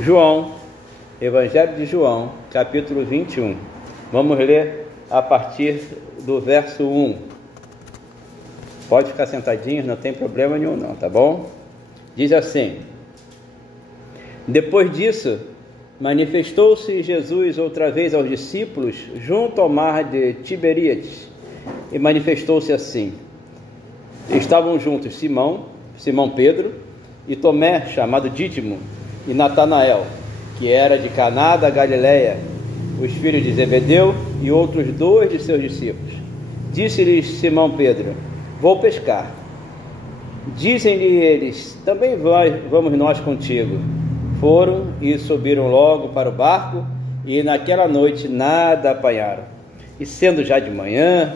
João, Evangelho de João, capítulo 21. Vamos ler a partir do verso 1. Pode ficar sentadinhos, não tem problema nenhum não, tá bom? Diz assim: Depois disso, manifestou-se Jesus outra vez aos discípulos junto ao mar de Tiberíades, e manifestou-se assim. Estavam juntos Simão Pedro, e Tomé, chamado Dídimo, e Natanael, que era de Caná da Galileia, os filhos de Zebedeu, e outros 2 de seus discípulos. Disse-lhes Simão Pedro: Vou pescar. Dizem-lhe eles: Também vamos nós contigo. Foram e subiram logo para o barco, e naquela noite nada apanharam. E sendo já de manhã,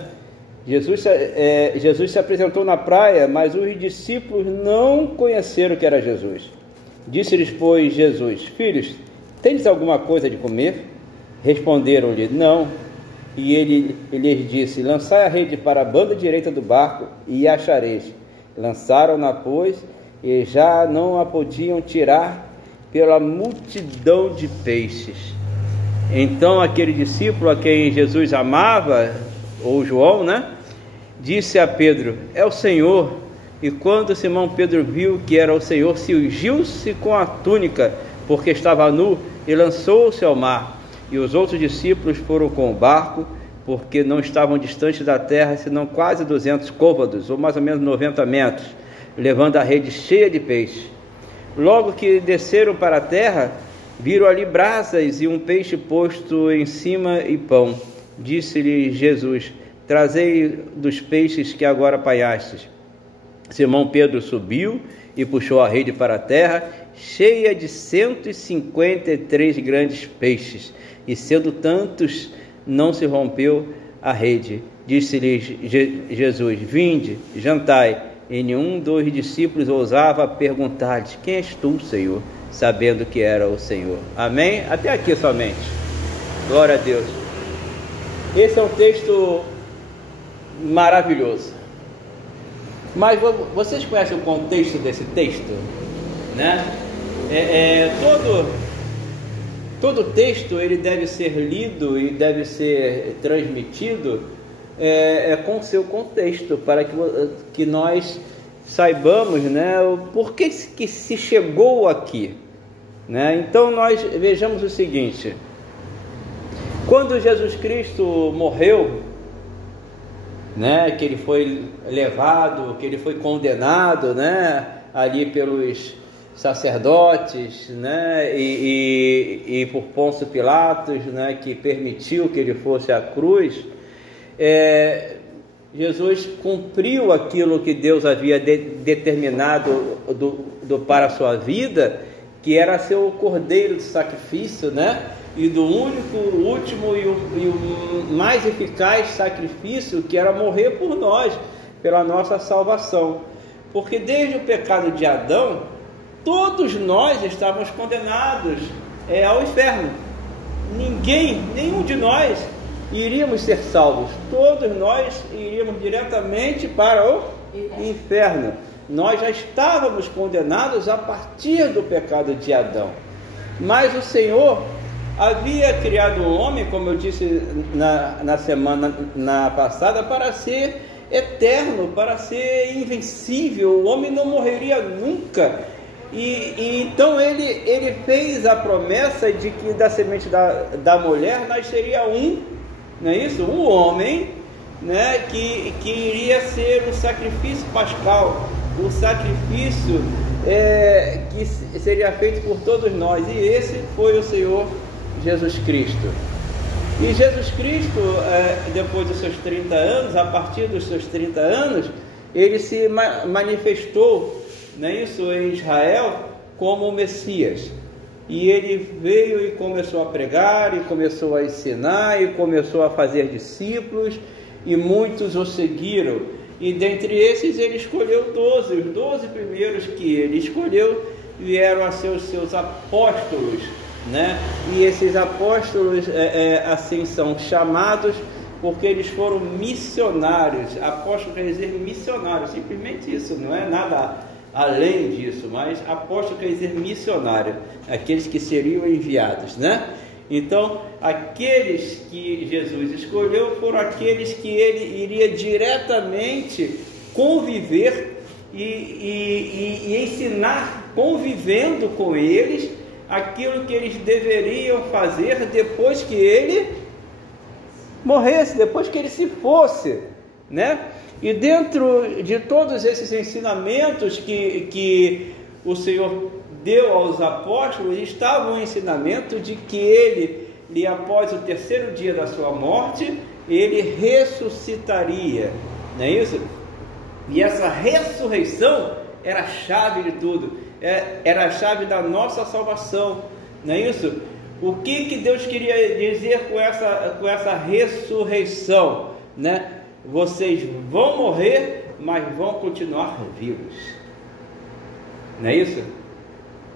Jesus se apresentou na praia, mas os discípulos não conheceram que era Jesus. Disse-lhes, pois, Jesus: Filhos, tendes alguma coisa de comer? Responderam-lhe: Não. E ele lhes disse: Lançai a rede para a banda direita do barco, e achareis. Lançaram-na, pois, e já não a podiam tirar pela multidão de peixes. Então aquele discípulo a quem Jesus amava, ou João, disse a Pedro: É o Senhor. E quando Simão Pedro viu que era o Senhor, cingiu-se com a túnica, porque estava nu, e lançou-se ao mar. E os outros discípulos foram com o barco, porque não estavam distantes da terra, senão quase 200 côvados, ou mais ou menos 90 metros, levando a rede cheia de peixe. Logo que desceram para a terra, viram ali brasas e um peixe posto em cima e pão. Disse-lhe Jesus: Trazei dos peixes que agora apanhastes. Simão Pedro subiu e puxou a rede para a terra, cheia de 153 grandes peixes, e sendo tantos, não se rompeu a rede. Disse-lhes Jesus: Vinde, jantai. E nenhum dos discípulos ousava perguntar-lhes: Quem és tu, Senhor? Sabendo que era o Senhor. Amém? Até aqui somente. Glória a Deus. Esse é um texto maravilhoso. Mas vocês conhecem o contexto desse texto? Todo texto ele deve ser lido e deve ser transmitido com o seu contexto, para que nós saibamos o porquê que se chegou aqui. Então nós vejamos o seguinte: quando Jesus Cristo morreu, que ele foi levado, que ele foi condenado, ali pelos sacerdotes, e por Pôncio Pilatos, que permitiu que ele fosse à cruz, Jesus cumpriu aquilo que Deus havia determinado para a sua vida, que era ser o cordeiro de sacrifício, e do único, último e o mais eficaz sacrifício, que era morrer por nós, pela nossa salvação. Porque desde o pecado de Adão, todos nós estávamos condenados ao inferno. Nenhum de nós iríamos ser salvos. Todos nós iríamos diretamente para o inferno. Nós já estávamos condenados a partir do pecado de Adão. Mas o Senhor havia criado um homem, como eu disse na semana passada, para ser eterno, para ser invencível. O homem não morreria nunca. E então ele fez a promessa de que da semente da mulher nasceria não é isso? Um homem, que iria ser o sacrifício pascal, o sacrifício que seria feito por todos nós. E esse foi o Senhor Jesus Cristo. E Jesus Cristo, depois dos seus 30 anos, a partir dos seus 30 anos, ele se manifestou, em Israel, como o Messias. E ele veio e começou a pregar, e começou a ensinar, e começou a fazer discípulos, e muitos o seguiram. E dentre esses ele escolheu 12, os 12 primeiros que ele escolheu vieram a ser os seus apóstolos, E esses apóstolos assim são chamados porque eles foram missionários. Apóstolo quer dizer missionário, simplesmente isso, não é nada além disso, mas apóstolo quer dizer missionário, aqueles que seriam enviados, né? Então, aqueles que Jesus escolheu foram aqueles que ele iria diretamente conviver e ensinar, convivendo com eles, aquilo que eles deveriam fazer depois que ele morresse, depois que ele se fosse, né? E dentro de todos esses ensinamentos que o Senhor deu aos apóstolos, estava o ensinamento de que ele, após o terceiro dia da sua morte, ele ressuscitaria, não é isso? E essa ressurreição era a chave de tudo, era a chave da nossa salvação, não é isso? O que Deus queria dizer com essa ressurreição, né? Vocês vão morrer, mas vão continuar vivos, não é isso?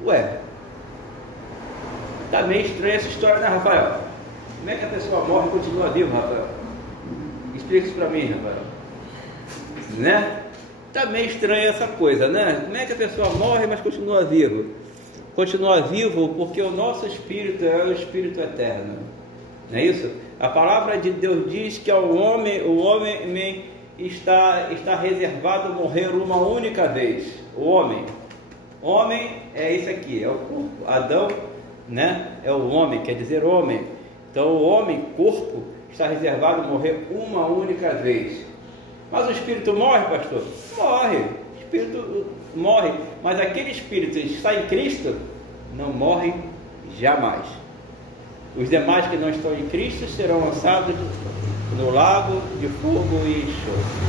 Ué, tá meio estranha essa história, né, Rafael? Como é que a pessoa morre e continua viva, Rafael? Explica isso para mim, Rafael. Né? Tá meio estranha essa coisa, né? Como é que a pessoa morre, mas continua vivo? Continua vivo porque o nosso espírito é o espírito eterno, não é isso? A palavra de Deus diz que o homem está reservado a morrer uma única vez. O homem é isso aqui, é o corpo. Adão, né? É o homem, quer dizer homem. Então o homem, corpo, está reservado a morrer uma única vez. Mas o espírito morre, pastor? Morre. O espírito morre. Mas aquele espírito que está em Cristo não morre jamais. Os demais que não estão em Cristo serão lançados no lago de fogo e enxofre.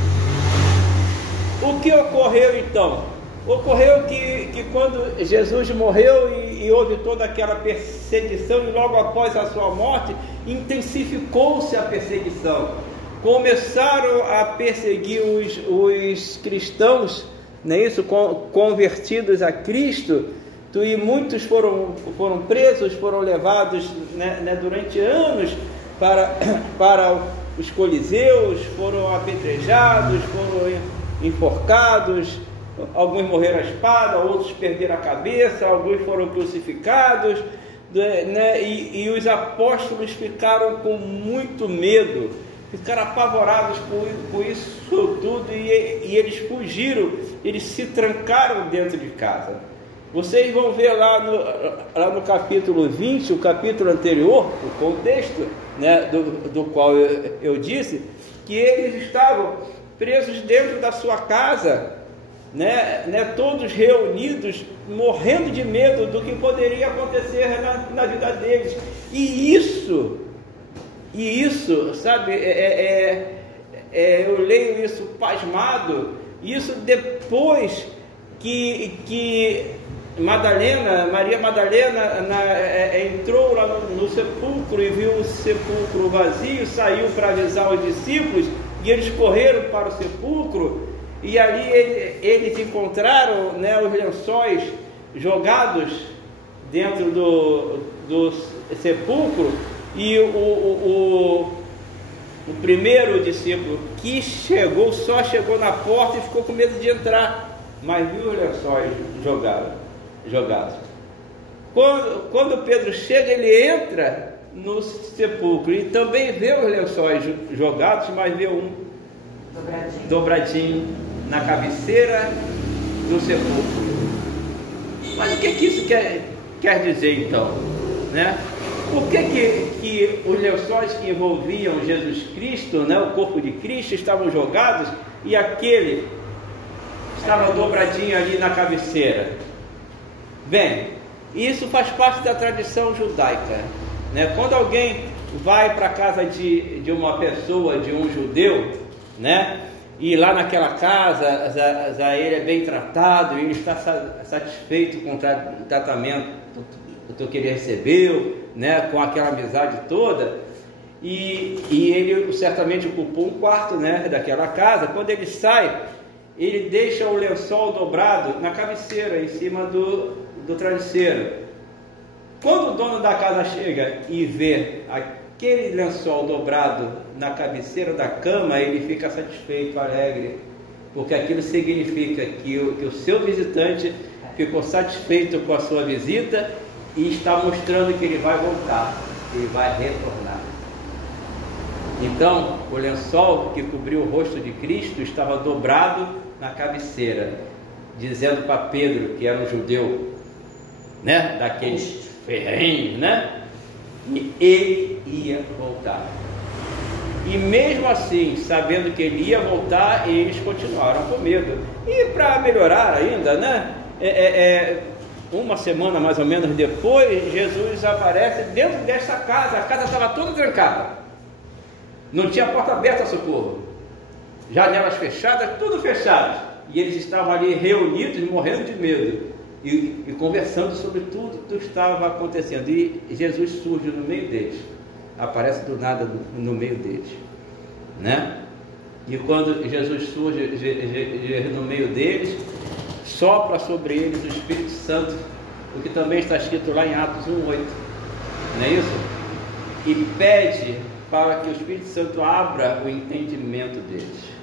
O que ocorreu então? Ocorreu que quando Jesus morreu e houve toda aquela perseguição, e logo após a sua morte, intensificou-se a perseguição. Começaram a perseguir os cristãos, não é isso? Convertidos a Cristo, e muitos foram presos, foram levados, né, durante anos para os coliseus, foram apedrejados, foram enforcados. Alguns morreram à espada, outros perderam a cabeça, alguns foram crucificados, né? E os apóstolos ficaram com muito medo, ficaram apavorados com isso tudo, e eles fugiram, eles se trancaram dentro de casa. Vocês vão ver lá no capítulo 20, o capítulo anterior, o contexto, né, do qual eu disse, que eles estavam presos dentro da sua casa, né, todos reunidos, morrendo de medo do que poderia acontecer na vida deles. E isso, sabe, eu leio isso pasmado, isso depois que Maria Madalena entrou lá no sepulcro e viu o sepulcro vazio, saiu para avisar os discípulos, e eles correram para o sepulcro, e ali eles encontraram, né, os lençóis jogados dentro do sepulcro, e o primeiro discípulo que só chegou na porta e ficou com medo de entrar, mas viu os lençóis jogados. Quando Pedro chega, ele entra no sepulcro e também vê os lençóis jogados, mas vê um dobradinho na cabeceira do sepulcro. Mas o que isso quer dizer então, né? Por que os lençóis que envolviam Jesus Cristo, né, o corpo de Cristo, estavam jogados e aquele estava dobradinho ali na cabeceira? Bem, isso faz parte da tradição judaica, né? Quando alguém vai para a casa de uma pessoa, de um judeu, né, e lá naquela casa ele é bem tratado, e ele está satisfeito com o tratamento que ele recebeu, né, com aquela amizade toda, e ele certamente ocupou um quarto, né, daquela casa. Quando ele sai, ele deixa o lençol dobrado na cabeceira, em cima do travesseiro. Quando o dono da casa chega e vê aquele lençol dobrado na cabeceira da cama, ele fica satisfeito, alegre, porque aquilo significa que o seu visitante ficou satisfeito com a sua visita e está mostrando que ele vai voltar, que ele vai retornar. Então, o lençol que cobriu o rosto de Cristo estava dobrado na cabeceira, dizendo para Pedro, que era um judeu, né, daqueles ferrenhos, né, e ele ia voltar. E mesmo assim, sabendo que ele ia voltar, eles continuaram com medo. E para melhorar ainda, né, uma semana mais ou menos depois, Jesus aparece dentro dessa casa. A casa estava toda trancada, não tinha porta aberta a socorro, janelas fechadas, tudo fechado, e eles estavam ali reunidos, morrendo de medo e conversando sobre tudo que estava acontecendo. E Jesus surge no meio deles, aparece do nada no meio deles, né? E quando Jesus surge no meio deles, sopra sobre eles o Espírito Santo, o que também está escrito lá em Atos 1:8, não é isso? E pede para que o Espírito Santo abra o entendimento deles.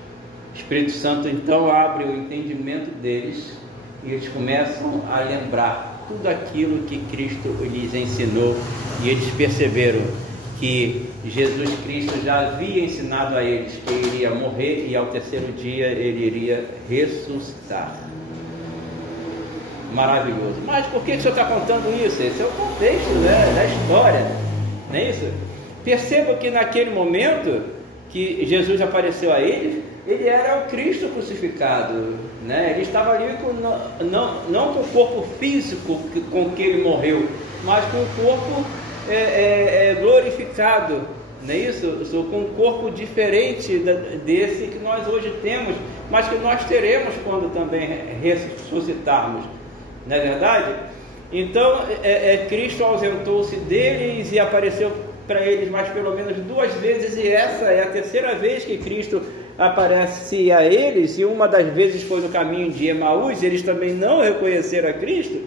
O Espírito Santo então abre o entendimento deles e eles começam a lembrar tudo aquilo que Cristo lhes ensinou, e eles perceberam que Jesus Cristo já havia ensinado a eles que ele iria morrer e ao terceiro dia ele iria ressuscitar. Maravilhoso. Mas por que o senhor está contando isso? Esse é o contexto, né, da história, não é isso? Perceba que naquele momento que Jesus apareceu a eles, ele era o Cristo crucificado, né? Ele estava ali não com o corpo físico com que ele morreu, mas com o corpo glorificado, não é isso? Com um corpo diferente desse que nós hoje temos, mas que nós teremos quando também ressuscitarmos, não é verdade? Então, Cristo ausentou-se deles e apareceu para eles mais pelo menos 2 vezes, e essa é a terceira vez que Cristo aparece a eles, e uma das vezes foi no caminho de Emaús. Eles também não reconheceram a Cristo,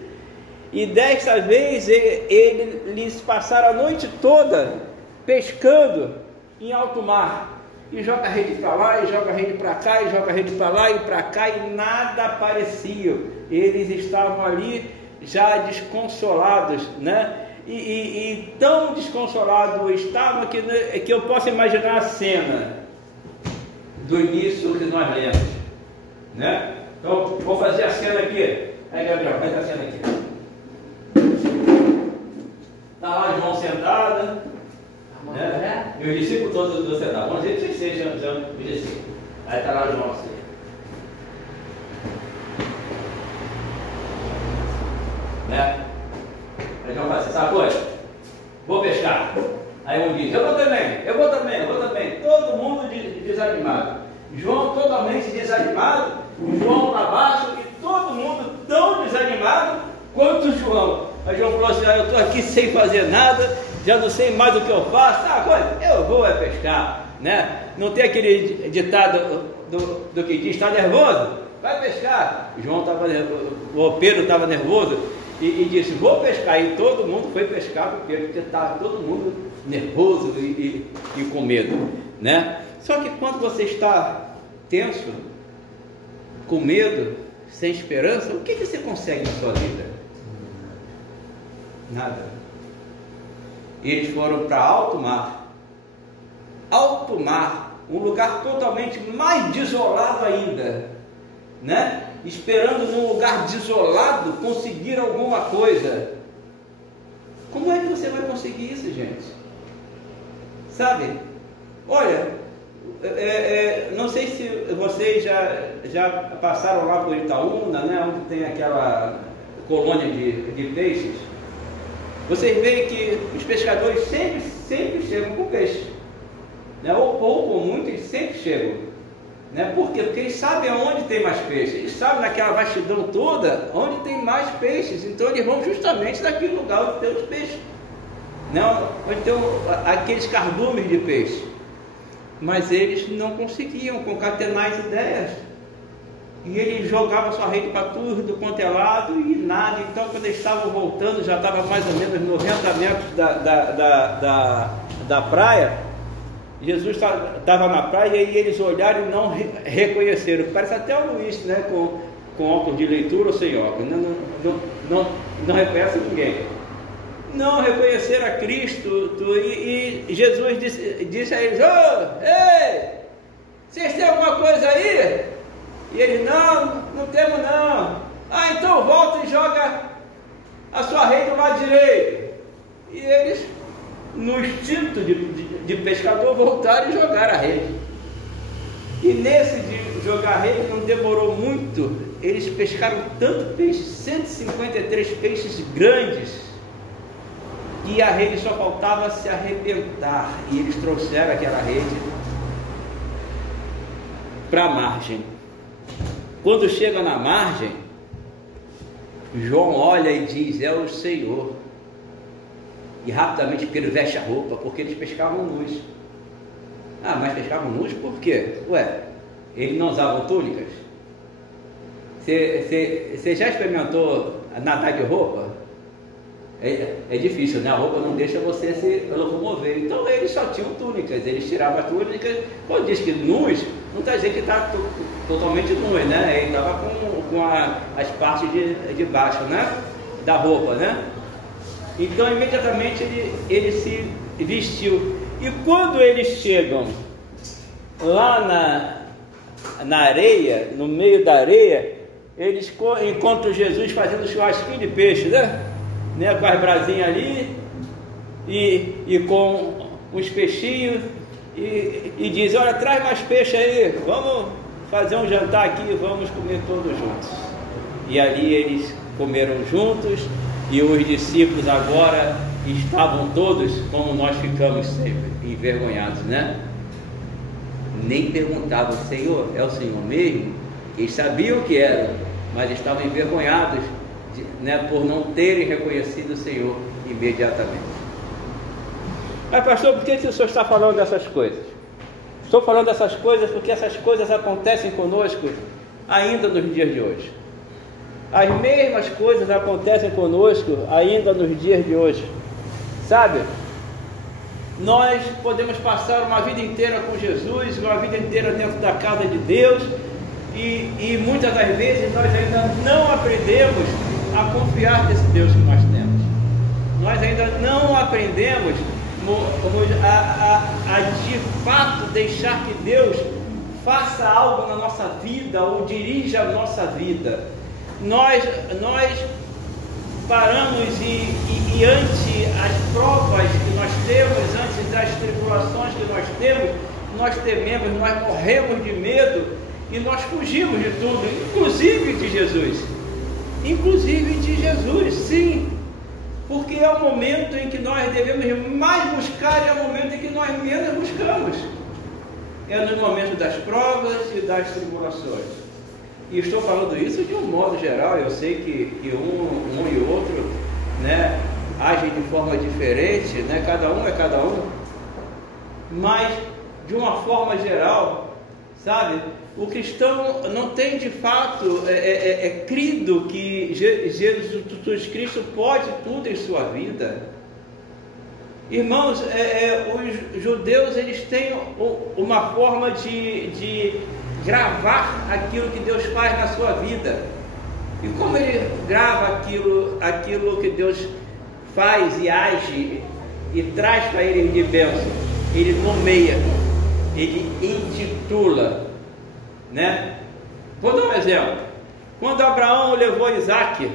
e desta vez eles passaram a noite toda pescando em alto mar, e joga a rede para lá, e joga a rede para cá, e joga a rede para lá e para cá, e nada aparecia. Eles estavam ali já desconsolados, né? E tão desconsolado estava que eu posso imaginar a cena do início que nós lemos, né? Então, vou fazer a cena aqui. Aí, Gabriel, faz a cena aqui. Está lá João sentada, né? E os discípulos todos sentados. Vamos dizer que vocês sejam os discípulos. Aí está lá João assim. Né? Aí João fala assim, sabe coisa? Vou pescar. Aí um diz, eu vou também. Todo mundo desanimado. João totalmente desanimado, João para baixo, e todo mundo tão desanimado quanto João. Aí João falou assim, eu estou aqui sem fazer nada, já não sei mais o que eu faço. Coisa? Eu vou pescar, né? Não tem aquele ditado do que diz, está nervoso? Vai pescar. João estava nervoso, o Pedro estava nervoso, e disse, vou pescar. E todo mundo foi pescar com o Pedro, porque estava todo mundo nervoso e com medo, né? Só que quando você está tenso, com medo, sem esperança, o que você consegue na sua vida? Nada. Eles foram para alto mar, um lugar totalmente mais desolado ainda, né? Esperando num lugar desolado conseguir alguma coisa. Como é que você vai conseguir isso, gente? Sabe? Olha, não sei se vocês já passaram lá por Itaúna, né? Onde tem aquela colônia de peixes. Vocês veem que os pescadores sempre chegam com peixe, né? Ou pouco ou muito, eles sempre chegam. Né? Por quê? Porque eles sabem aonde tem mais peixes, eles sabem naquela vastidão toda onde tem mais peixes, então eles vão justamente naquele lugar onde tem os peixes, não, onde tem aqueles cardumes de peixe. Mas eles não conseguiam concatenar as ideias, e eles jogavam sua rede para tudo quanto é lado e nada. Então, quando eles estavam voltando, já estava mais ou menos 90 metros da praia. Jesus estava na praia e eles olharam e não reconheceram. Parece até o Luiz, né? Com óculos de leitura ou sem óculos. Não reconhece ninguém. Não reconheceram a Cristo. E Jesus disse a eles: "Oh, ei, vocês têm alguma coisa aí?" E eles: não temos não. "Ah, então volta e joga a sua rede do lado direito." E eles, no instinto de pescador, voltaram e jogaram a rede. E nesse de jogar a rede não demorou muito, eles pescaram tanto peixe, 153 peixes grandes, e a rede só faltava se arrebentar. E eles trouxeram aquela rede para a margem. Quando chega na margem, João olha e diz: "É o Senhor." E rapidamente Pedro veste a roupa, porque eles pescavam nus. "Ah, mas pescavam nus por quê?" "Ué, eles não usavam túnicas?" Você já experimentou nadar de roupa? É difícil, né? A roupa não deixa você se locomover. Então eles só tinham túnicas, eles tiravam as túnicas. Quando diz que nus, não está dizendo que está totalmente nus, né? Ele estava com as partes de baixo, né? Da roupa, né? Então imediatamente ele se vestiu. E quando eles chegam lá na areia, no meio da areia, eles encontram Jesus fazendo churrasquinho de peixe, né? Com as brasinhas ali e com uns peixinhos, e diz: "Olha, traz mais peixe aí, vamos fazer um jantar aqui, vamos comer todos juntos." E ali eles comeram juntos, e os discípulos agora estavam todos como nós ficamos sempre, envergonhados, né? Nem perguntavam: "Senhor, é o Senhor mesmo?" Eles sabiam que era, mas estavam envergonhados, né, por não terem reconhecido o Senhor imediatamente. Mas pastor, por que o senhor está falando dessas coisas? Estou falando dessas coisas porque essas coisas acontecem conosco ainda nos dias de hoje. As mesmas coisas acontecem conosco ainda nos dias de hoje. Sabe? Nós podemos passar uma vida inteira com Jesus, uma vida inteira dentro da casa de Deus, e muitas das vezes nós ainda não aprendemos a confiar nesse Deus que nós temos. Nós ainda não aprendemos a de fato deixar que Deus faça algo na nossa vida ou dirija a nossa vida. Nós paramos e ante as provas que nós temos, antes das tribulações que nós temos, nós tememos, nós morremos de medo e nós fugimos de tudo, inclusive de Jesus. Inclusive de Jesus, sim, porque é o momento em que nós devemos mais buscar e é o momento em que nós menos buscamos. É no momento das provas e das tribulações. E estou falando isso de um modo geral. Eu sei que um e outro, né, agem de forma diferente, né? Cada um é cada um, mas de uma forma geral, sabe? O cristão não tem de fato crido que Jesus Cristo pode tudo em sua vida. Irmãos, os judeus, eles têm uma forma de gravar aquilo que Deus faz na sua vida. E como ele grava aquilo que Deus faz e age e traz para ele de bênção? Ele nomeia, ele intitula, né? Vou dar um exemplo. Quando Abraão levou Isaac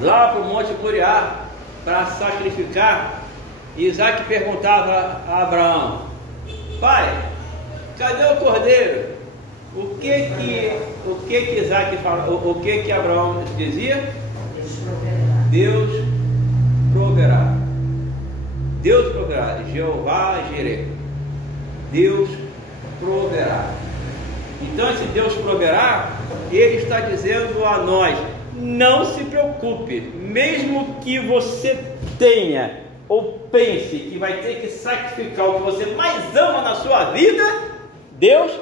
lá para o Monte Moriá para sacrificar, Isaac perguntava a Abraão: "Pai, cadê o cordeiro?" O que Isaac falou? O que Abraão dizia? Deus proverá. Deus proverá. Jeová Jireh. Deus proverá. Então esse Deus proverá, ele está dizendo a nós: não se preocupe, mesmo que você tenha ou pense que vai ter que sacrificar o que você mais ama na sua vida, Deus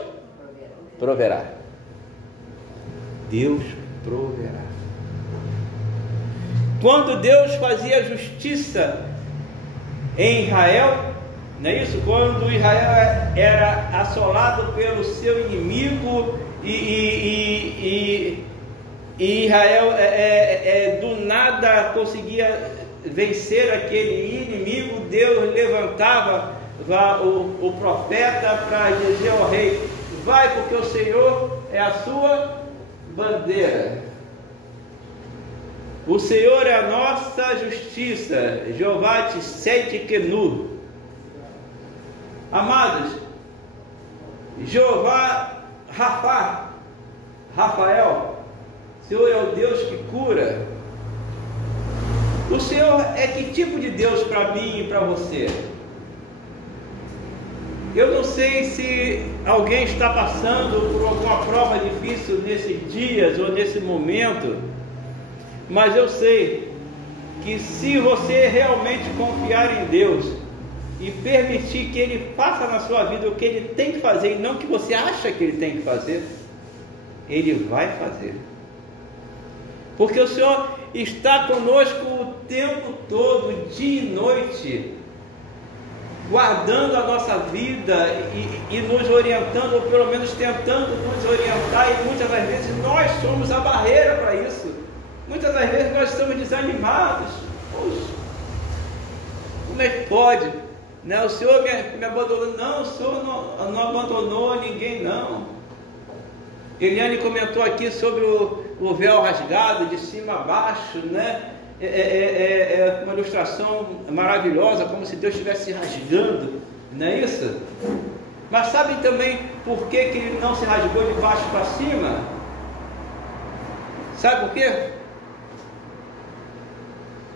proverá. Deus proverá. Quando Deus fazia justiça em Israel, Não é isso? Quando Israel era assolado pelo seu inimigo e Israel do nada conseguia vencer aquele inimigo, Deus levantava o profeta para dizer ao rei: vai, porque o Senhor é a sua bandeira. O Senhor é a nossa justiça. Jeová Tsidkenu. Amados, Jeová Rafael, o Senhor é o Deus que cura. O Senhor é que tipo de Deus para mim e para você? Eu não sei se alguém está passando por alguma prova difícil nesses dias ou nesse momento, mas eu sei que se você realmente confiar em Deus e permitir que Ele faça na sua vida o que Ele tem que fazer e não o que você acha que Ele tem que fazer, Ele vai fazer. Porque o Senhor está conosco o tempo todo, dia e noite, guardando a nossa vida e nos orientando, ou pelo menos tentando nos orientar, e muitas das vezes nós somos a barreira para isso. Muitas das vezes nós estamos desanimados. Poxa, como é que pode? Né? O Senhor me abandonou. Não, o Senhor não abandonou ninguém, não. Eliane comentou aqui sobre o véu rasgado de cima a baixo, né? É uma ilustração maravilhosa, como se Deus estivesse rasgando, não é isso? Mas sabem também por que ele não se rasgou de baixo para cima? Sabe por quê?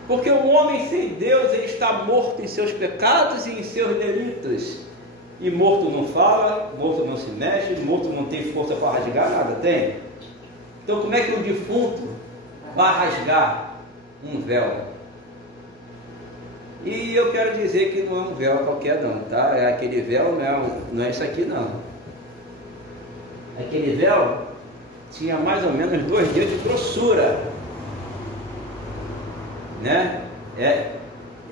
Porque o homem sem Deus, ele está morto em seus pecados e em seus delitos. E morto não fala, morto não se mexe, morto não tem força para rasgar nada, tem? Então como é que o defunto vai rasgar um véu? E eu quero dizer que não é um véu qualquer não, tá? É aquele véu, não é isso aqui não. Aquele véu tinha mais ou menos 2 dedos de grossura, né?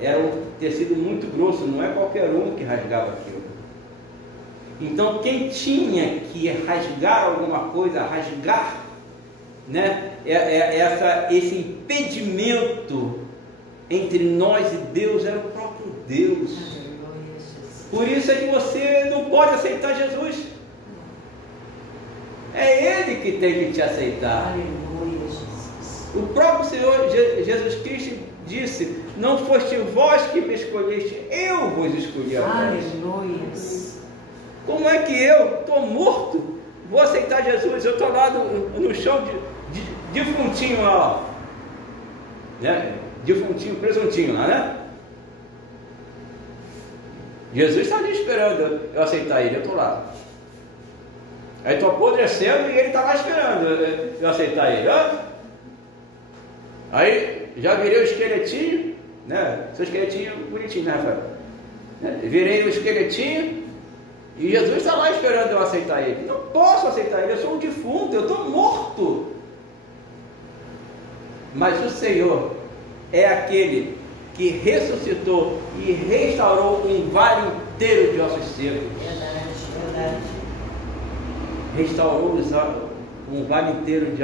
Era um tecido muito grosso, não é qualquer um que rasgava aquilo. Então quem tinha que rasgar alguma coisa, né? Esse impedimento entre nós e Deus era o próprio Deus. Por isso é que você não pode aceitar Jesus. É Ele que tem que te aceitar. O próprio Senhor Jesus Cristo disse: não foste vós que me escolheste, eu vos escolhi a vós. Como é que eu estou morto vou aceitar Jesus? Eu estou lá no chão defuntinho lá, né? Defuntinho, presuntinho lá, né? Jesus está ali esperando eu aceitar Ele, eu estou lá. Aí estou apodrecendo e Ele está lá esperando eu aceitar Ele. Aí já virei o esqueletinho, né? Seu esqueletinho bonitinho, né, Rafael? Virei o esqueletinho e Jesus está lá esperando eu aceitar Ele. Não posso aceitar Ele, eu sou um defunto, eu estou morto. Mas o Senhor é aquele que ressuscitou e restaurou um vale inteiro de ossos secos. Verdade. Restaurou um vale inteiro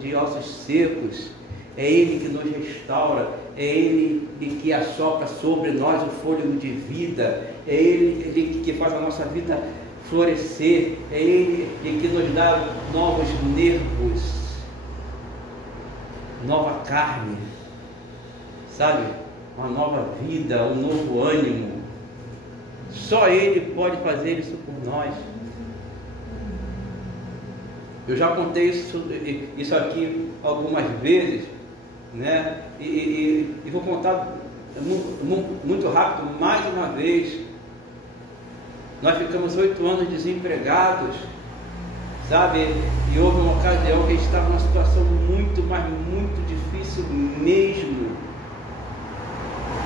de ossos secos. É Ele que nos restaura, é Ele que assopra sobre nós o fôlego de vida, é Ele que faz a nossa vida florescer, é Ele que nos dá novos nervos, nova carne, sabe? Uma nova vida, um novo ânimo. Só Ele pode fazer isso por nós. Eu já contei isso aqui algumas vezes, né? E vou contar muito rápido mais uma vez. Nós ficamos 8 anos desempregados, sabe? E houve uma ocasião que a gente estava numa situação muito, mas muito difícil mesmo.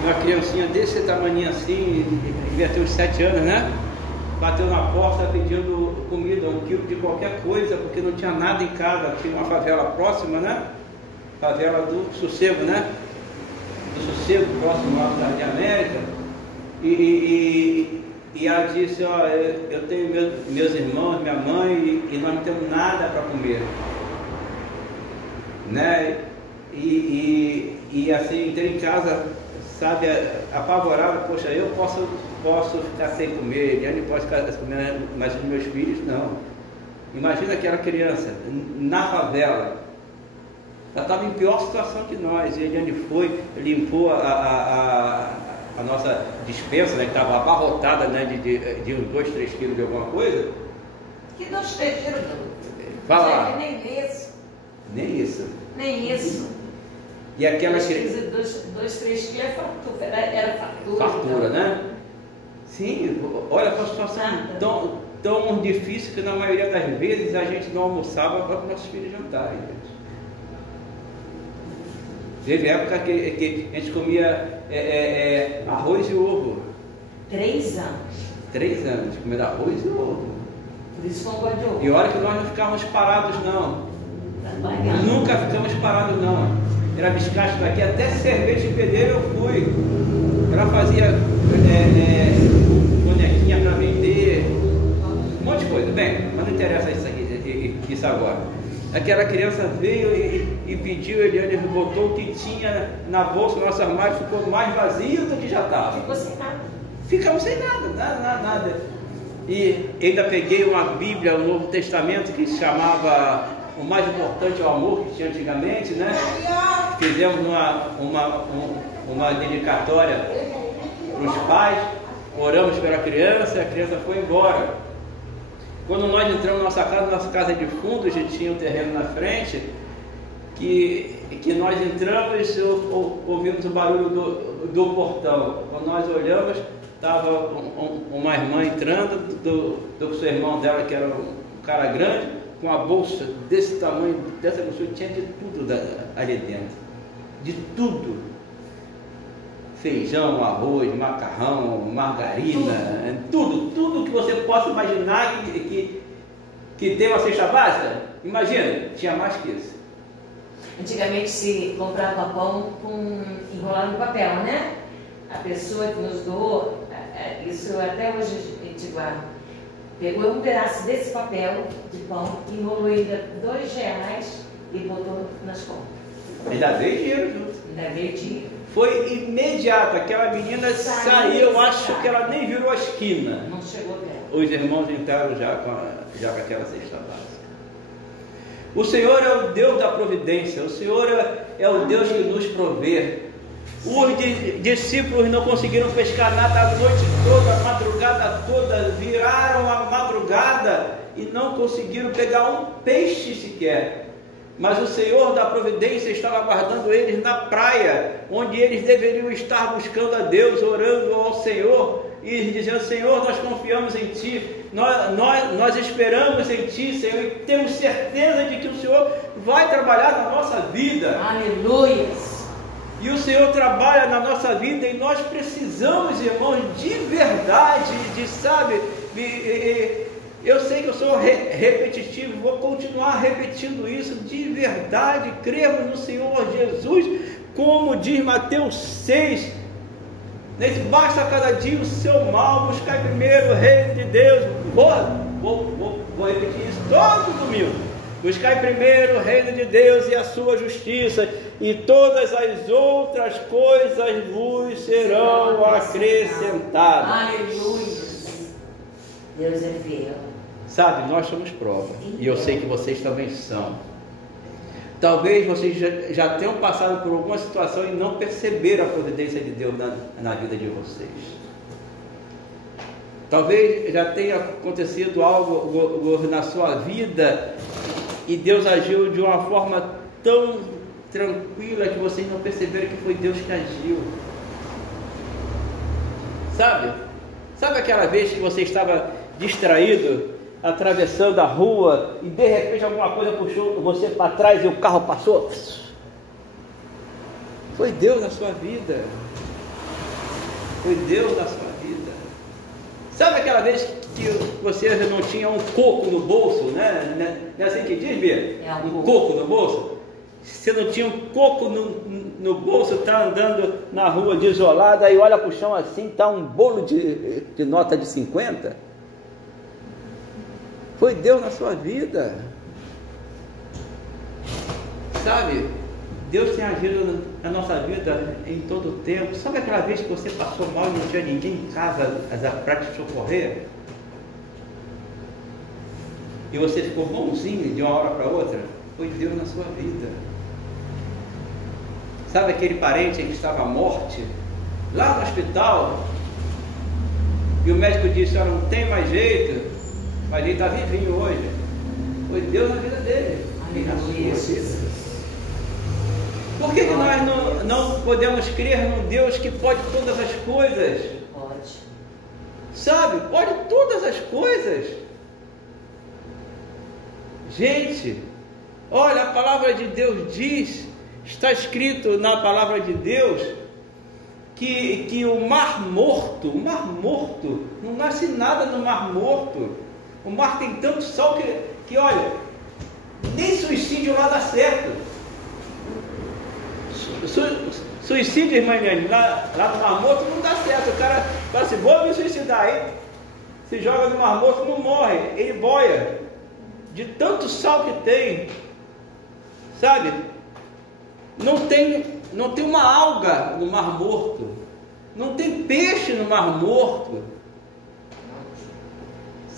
Uma criancinha desse tamanho assim, devia ter uns 7 anos, né? Bateu na porta pedindo comida, 1 quilo de qualquer coisa, porque não tinha nada em casa. Tinha uma favela próxima, né? Favela do Sossego, né? Do Sossego, próximo ao Jardim América. E ela disse, ó, eu tenho meus irmãos, minha mãe, e nós não temos nada para comer, né? E assim, entrei em casa, sabe, apavorada. Poxa, eu posso ficar sem comer, Eliane pode ficar sem comer, mas os meus filhos não. Imagina aquela criança na favela, ela estava em pior situação que nós. E Eliane foi, limpou a nossa despensa, né, que estava abarrotada, né, de uns 2, 3 quilos de alguma coisa. Que 2, 3 quilos? Fala lá. Nem isso. Nem isso. Nem isso. E aquela 2, 3 quilos era fartura. Fartura, né? Sim, olha a situação tão difícil que na maioria das vezes a gente não almoçava para os nossos filhos jantarem. Teve época que a gente comia arroz e ovo. 3 anos. 3 anos, comendo arroz e ovo. Por isso foi um de ovo. E olha que nós não ficávamos parados, não. Tá. Nunca ficamos parados, não. Era biscate daqui, até cerveja de pedreiro eu fui. Ela fazia bonequinha para vender, um monte de coisa. Bem, mas não interessa isso agora. Aquela criança veio e pediu, Eliane botou o que tinha na bolsa do nosso armário, ficou mais vazio do que já estava. Ficou sem nada. Ficamos sem nada. E ainda peguei uma Bíblia, o Novo Testamento, que se chamava O Mais Importante é o Amor, que tinha antigamente, né? Fizemos uma dedicatória para os pais, oramos pela criança, a criança foi embora. Quando nós entramos na nossa casa de fundo, a gente tinha um terreno na frente, que nós entramos e ouvimos o barulho do portão. Quando nós olhamos, estava uma irmã entrando, do seu irmão dela, que era um cara grande, com a bolsa desse tamanho, dessa grossura, tinha de tudo ali dentro. De tudo. Feijão, arroz, macarrão, margarina, tudo que você possa imaginar que tem uma cesta básica. Imagina, tinha mais que isso. Antigamente se comprava pão enrolado no papel, né? A pessoa que nos doou, isso até hoje a gente guarda, pegou um pedaço desse papel de pão, enrolou ainda R$2 e botou nas compras. Ainda veio dinheiro junto. Ainda veio dinheiro. Foi imediato, aquela menina saiu, eu acho que ela nem virou a esquina. Não chegou perto. Os irmãos entraram já com aquela cesta básica. O Senhor é o Deus da providência, o Senhor é o Deus que nos provê. Os discípulos não conseguiram pescar nada a noite toda, a madrugada toda, viraram a madrugada e não conseguiram pegar um peixe sequer. Mas o Senhor da providência estava aguardando eles na praia, onde eles deveriam estar buscando a Deus, orando ao Senhor e dizendo: Senhor, nós confiamos em Ti, nós esperamos em Ti, Senhor, e temos certeza de que o Senhor vai trabalhar na nossa vida. Aleluia! E o Senhor trabalha na nossa vida e nós precisamos, irmãos, de verdade, sabe, eu sei que eu sou repetitivo, vou continuar repetindo isso, de verdade, cremos no Senhor Jesus, como diz Mateus 6, basta cada dia o seu mal, buscar primeiro o reino de Deus. Vou repetir isso todo domingo. Buscai primeiro o reino de Deus e a sua justiça, e todas as outras coisas vos serão acrescentadas. Aleluia! Deus é fiel. Sabe, nós somos prova, e eu sei que vocês também são. Talvez vocês já tenham passado por alguma situação e não perceberam a providência de Deus na vida de vocês. Talvez já tenha acontecido algo na sua vida e Deus agiu de uma forma tão tranquila que vocês não perceberam que foi Deus que agiu. Sabe aquela vez que você estava distraído, atravessando a rua e de repente alguma coisa puxou você para trás e o carro passou? Foi Deus na sua vida. Foi Deus na sua vida. Sabe aquela vez que você não tinha um coco no bolso, né? Não é assim que diz, Bia? Um coco no bolso? Você não tinha um coco no bolso, está andando na rua desolada, aí olha para o chão assim, está um bolo de nota de 50? Foi Deus na sua vida. Sabe, Deus tem agido na nossa vida em todo o tempo. Sabe aquela vez que você passou mal e não tinha ninguém em casa para te socorrer? E você ficou bonzinho de uma hora para outra? Foi Deus na sua vida. Sabe aquele parente que estava à morte, lá no hospital, e o médico disse: olha, não tem mais jeito, mas ele está vivinho hoje. Foi Deus na vida dele. E na sua vida. Por que nós não podemos crer num Deus que pode todas as coisas? Pode. Sabe, pode todas as coisas. Gente, olha, a palavra de Deus diz, está escrito na palavra de Deus, que o mar morto, não nasce nada no mar morto. O mar tem tanto sal que olha, nem suicídio lá dá certo. Suicídio, irmã Eliane, lá no Mar Morto não dá certo. O cara fala assim: vou me suicidar. Aí se joga no Mar Morto, não morre, ele boia de tanto sal que tem. Sabe, não tem uma alga no Mar Morto, não tem peixe no Mar Morto.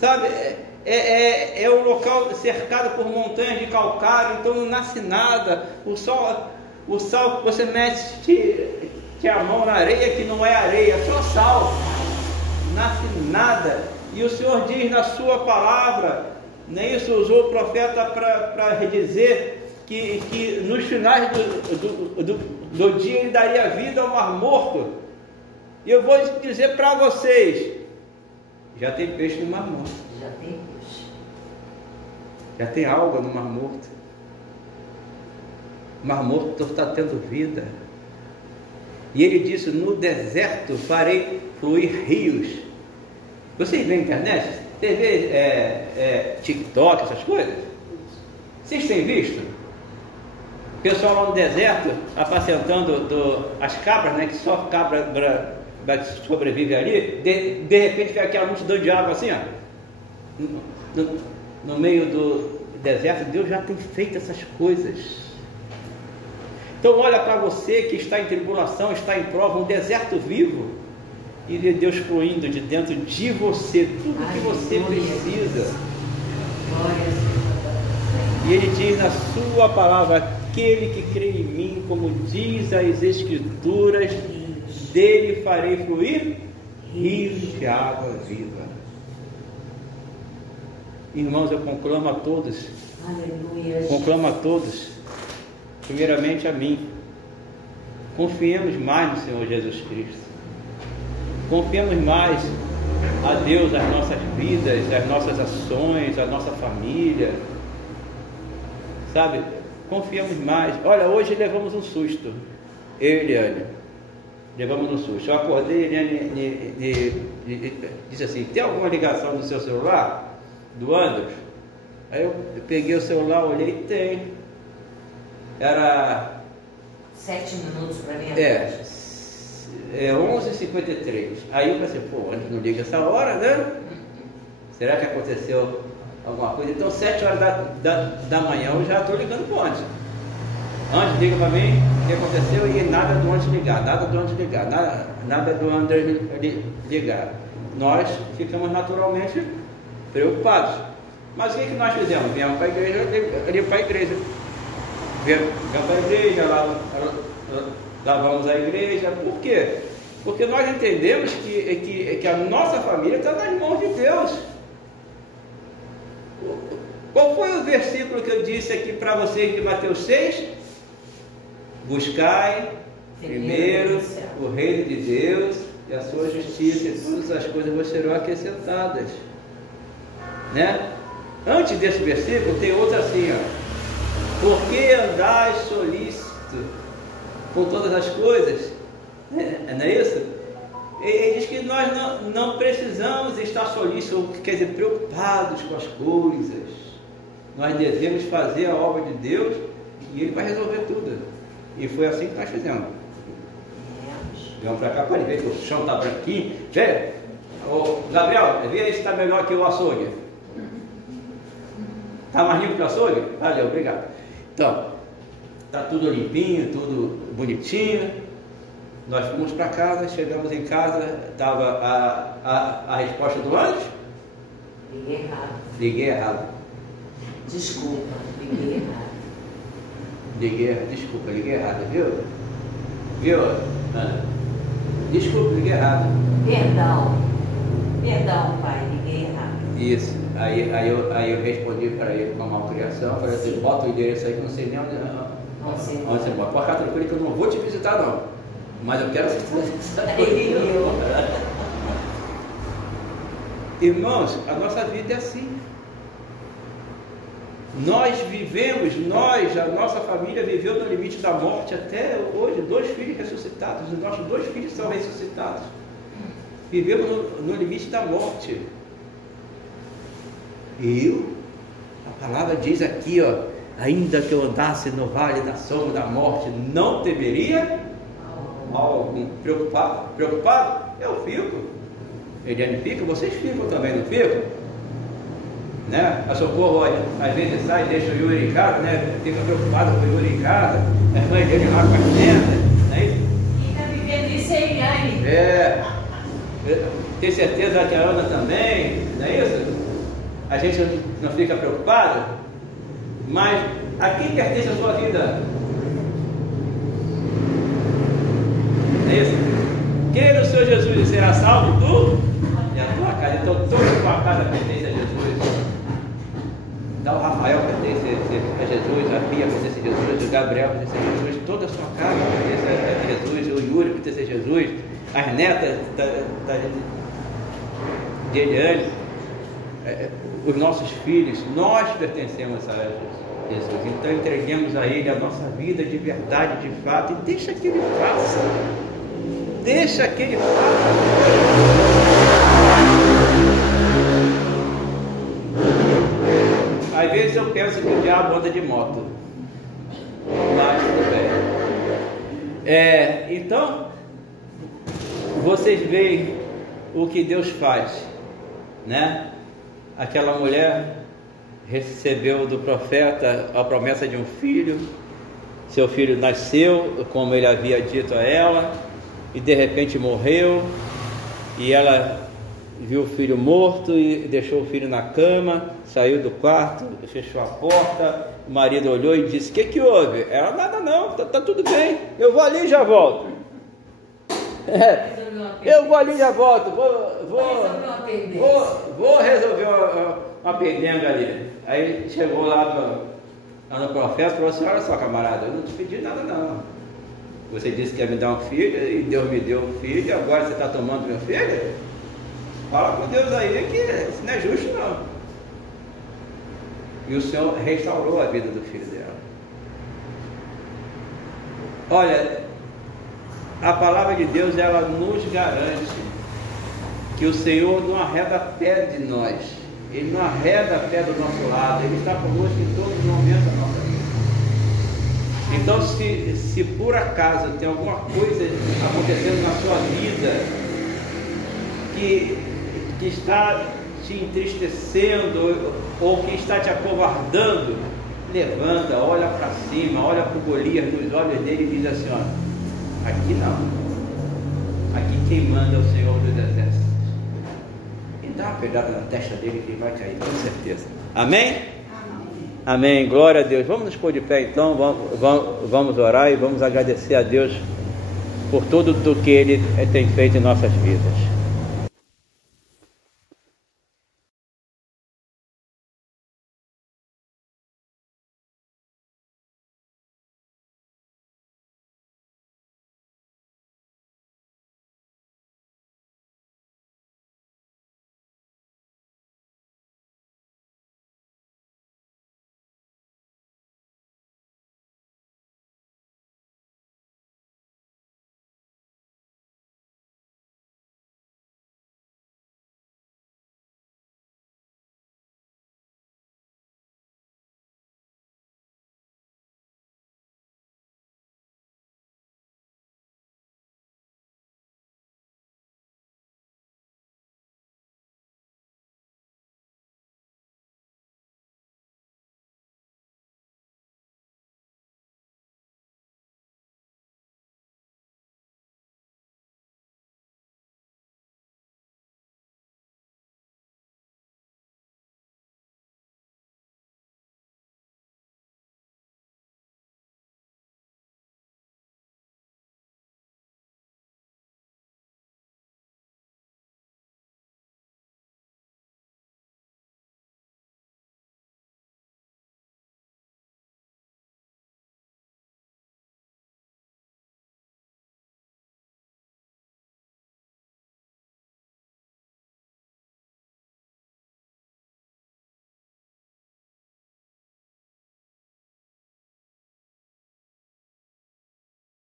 Sabe, é um local cercado por montanhas de calcário, então não nasce nada. O sal que você mete a mão na areia, que não é areia, é só sal, não nasce nada. E o Senhor diz na sua palavra, nem isso usou o profeta para dizer que nos finais do dia ele daria vida ao Mar Morto. E eu vou dizer para vocês, já tem peixe no Mar Morto, Já tem peixe, já tem alga no Mar Morto. O Mar Morto está tendo vida. E ele disse: no deserto farei fluir rios. Vocês veem internet? TV, TikTok, essas coisas? Vocês têm visto? O pessoal lá no deserto apacentando as cabras, né? Que só cabra sobrevive ali. De repente fica aquela multidão de água assim, ó. No meio do deserto. Deus já tem feito essas coisas. Então olha para você que está em tribulação, está em prova, um deserto vivo, e vê Deus fluindo de dentro de você, tudo que você precisa. E Ele diz na sua palavra: aquele que crê em mim, como diz as Escrituras, dele farei fluir rios de água viva. Irmãos, eu conclamo a todos, primeiramente a mim, confiemos mais no Senhor Jesus Cristo, confiemos mais a Deus as nossas vidas, as nossas ações, a nossa família, sabe, confiemos mais. Olha, hoje levamos um susto, eu e Eliane, levamos um susto. Eu acordei, Eliane disse assim: tem alguma ligação do seu celular, do Andros? Aí eu peguei o celular, olhei, tem. Era 7 minutos para mim. 11h53. Aí eu pensei: pô, antes não liga essa hora, né? Será que aconteceu alguma coisa? Então 7 horas da manhã eu já estou ligando para o Antes. Antes liga para mim o que aconteceu, e nada do Antes ligar, nada do André ligar. Nós ficamos naturalmente preocupados. Mas o que nós fizemos? Viemos para a igreja, Viemos para a igreja, lavamos a igreja. Por quê? Porque nós entendemos que a nossa família está nas mãos de Deus. Qual foi o versículo que eu disse aqui para vocês de Mateus 6? Buscai primeiro o reino de Deus e a sua justiça, e todas as coisas vos serão acrescentadas, né? Antes desse versículo tem outro assim, ó: por que andais solícito com todas as coisas? Não é isso? Ele diz que nós não precisamos estar solícitos, quer dizer, preocupados com as coisas. Nós devemos fazer a obra de Deus e Ele vai resolver tudo. E foi assim que nós fizemos. Vamos para cá para ver que o chão está branquinho. Vê, ô Gabriel, vê aí se está melhor que o açougue. Está mais limpo que o açougue? Valeu, obrigado. Então, está tudo limpinho, tudo bonitinho. Nós fomos para casa, chegamos em casa, estava a resposta do anjo. Liguei errado. Desculpa, liguei errado. Liguei errado, viu? Viu, Ana? Desculpa, liguei errado. Perdão, pai, liguei errado. Isso. Aí eu respondi para ele com a malcriação, falei assim, bota o endereço aí que eu não sei nem onde você bota. Pode ficar tranquilo que eu não vou te visitar não. Mas eu quero Irmãos, a nossa vida é assim. Nós vivemos, a nossa família viveu no limite da morte até hoje, 2 filhos ressuscitados, os nossos 2 filhos são ressuscitados. Vivemos no limite da morte. A palavra diz aqui, ó, ainda que eu andasse no vale da sombra da morte, não temeria mal algum. Preocupado? Eu fico. Eliane fica, vocês ficam também, não ficam? Né? A Socorro, às vezes sai e deixa o Yuri em casa, né? Fica preocupado com o Yuri em casa, a mãe dele lá com as tendas, não é isso? E está vivendo isso aí, Eliane. Tenho certeza que a Ana também, não é isso? A gente não fica preocupado, mas a quem pertence a sua vida? Não é isso? Quem no Senhor Jesus será salvo? Tu e a tua casa. Então toda a tua casa pertence a Jesus. Então o Rafael pertence a Jesus, a Bia pertence a Jesus, o Gabriel pertence a Jesus, toda a sua casa pertence a Jesus, o Yuri pertence a Jesus, as netas de Eliane, os nossos filhos, nós pertencemos a Jesus. Então entreguemos a Ele a nossa vida de verdade, de fato, e deixa que Ele faça. Deixa que Ele faça. Às vezes eu penso que o diabo anda de moto, mas tudo bem. Então, vocês veem o que Deus faz, né? Aquela mulher recebeu do profeta a promessa de um filho, seu filho nasceu, como ele havia dito a ela, e de repente morreu, e ela viu o filho morto e deixou o filho na cama, saiu do quarto, fechou a porta, o marido olhou e disse, o que houve? Ela, nada não, tá tudo bem, eu vou ali e já volto. Eu vou ali e já volto, vou resolver uma pendenga ali. Aí chegou lá no profeta e falou assim, olha só camarada, eu não te pedi nada não. Você disse que ia me dar um filho e Deus me deu um filho e agora você está tomando meu filho? Fala com Deus aí que isso não é justo não. E o Senhor restaurou a vida do filho dela. Olha, a palavra de Deus, ela nos garante que o Senhor não arreda pé de nós. Ele não arreda pé do nosso lado. Ele está conosco em todos os momentos da nossa vida. Então, se por acaso tem alguma coisa acontecendo na sua vida que está te entristecendo ou que está te acovardando, levanta, olha para cima, olha para o Golias nos olhos dele e diz assim, ó, aqui não, aqui quem manda é o Senhor dos Exércitos. E dá uma pegada na testa dele que ele vai cair, com certeza. Amém? Amém, glória a Deus. Vamos nos pôr de pé então, vamos orar e vamos agradecer a Deus por tudo o que Ele tem feito em nossas vidas.